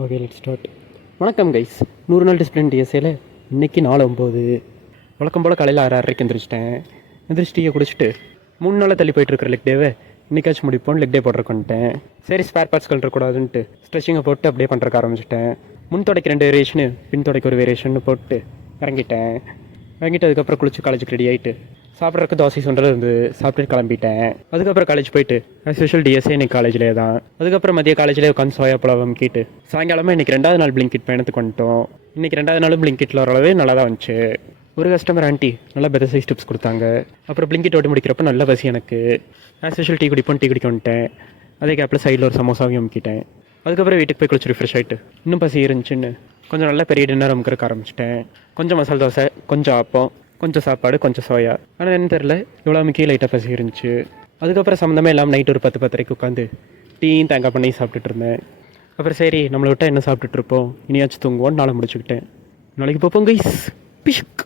Okay let start. வணக்கம் guys. 100 நாள் discipline டிஎஸ்ஏல இன்றைக்கி 4/9. வழக்கம் போல் காலையில் 6:30க்கு எந்திரிச்சிட்டேன். எந்திரிச்சு டீயை குடிச்சிட்டு 3 நாளாக தள்ளி போயிட்டுருக்கிற லெக் டேவை இன்றைக்காச்சும் முடிப்போம் லெக் டே போடுறக்கு வந்துட்டேன். சரி ஸ்பேர் பார்ட்ஸ் கழட்டக்கூடாதுன்ட்டு ஸ்ட்ரெச்சிங்கை போட்டு அப்படியே பண்ணுறக்கு ஆரம்பிச்சிட்டேன். முன் தொடக்க 2 வேரியேஷனு, பின் தொடக்க ஒரு வேரியேஷன் போட்டு இறங்கிட்டேன். இறங்கிட்டு அதுக்கப்புறம் குளிச்சு காலேஜுக்கு ரெடி ஆகிட்டு சாப்பிட்றதுக்கு தோசை சுண்டல் இருந்து சாப்பிட்டு கிளம்பிட்டேன். அதுக்கப்புறம் காலேஜ் போயிட்டு ஆஸ் யூஷுவல் டிஎஸ்ஏ இன்றைக்கி காலேஜ்லேயே தான். அதுக்கப்புறம் மதிய காலேஜ்லேயே உட்காந்து சோயா பழம் கேட்டு சாயங்காலமாக இன்றைக்கி 2வது நாள் பிளிங்கிட் பயணத்துக்கு வந்துட்டோம். இன்றைக்கி 2வது நாளும் பிளிங்கிட்டில் ஓரளவு நல்லா தான் வந்துச்சு. ஒரு கஸ்டமர் ஆண்டி நல்லா பெரிய சைஸ் டிப்ஸ் கொடுத்தாங்க. அப்புறம் பிளிங்கிட் ஓட்டி முடிக்கிறப்ப நல்ல பசி எனக்கு. ஆஸ் யூஷுவல் டீ குடிக்க வந்துட்டேன். அதே கேப்பில் சைடில் ஒரு சமோசாவையும் அமுக்கிட்டேன். அதுக்கப்புறம் வீட்டுக்கு போய் குளிச்சு ரிஃப்ரெஷ் ஆகிட்டு இன்னும் பசி இருந்துச்சுன்னு கொஞ்சம் நல்லா பெரிய டின்னர் அமுக்கிறக்க ஆரம்பிச்சிட்டேன். கொஞ்சம் மசாலா தோசை, கொஞ்சம் ஆப்பம், கொஞ்சம் சாப்பாடு, கொஞ்சம் சோயா. ஆனால் என்ன தெரில இவ்வளோ முக்கிய லைட்டாக பசி இருந்துச்சு. அதுக்கப்புறம் சம்மந்தமே இல்லாமல் நைட்டு ஒரு 10-10:30 உட்காந்து டீயும் தேங்காய் பண்ணி சாப்பிட்டுட்டு இருந்தேன். அப்புறம் சரி நம்மளை விட்டால் என்ன சாப்பிட்டுட்ருப்போம், இனியாச்சும் தூங்குவோன்னு நாளை முடிச்சுக்கிட்டேன். நாளைக்கு பார்ப்போம் கைஸ். பிஷ்க்.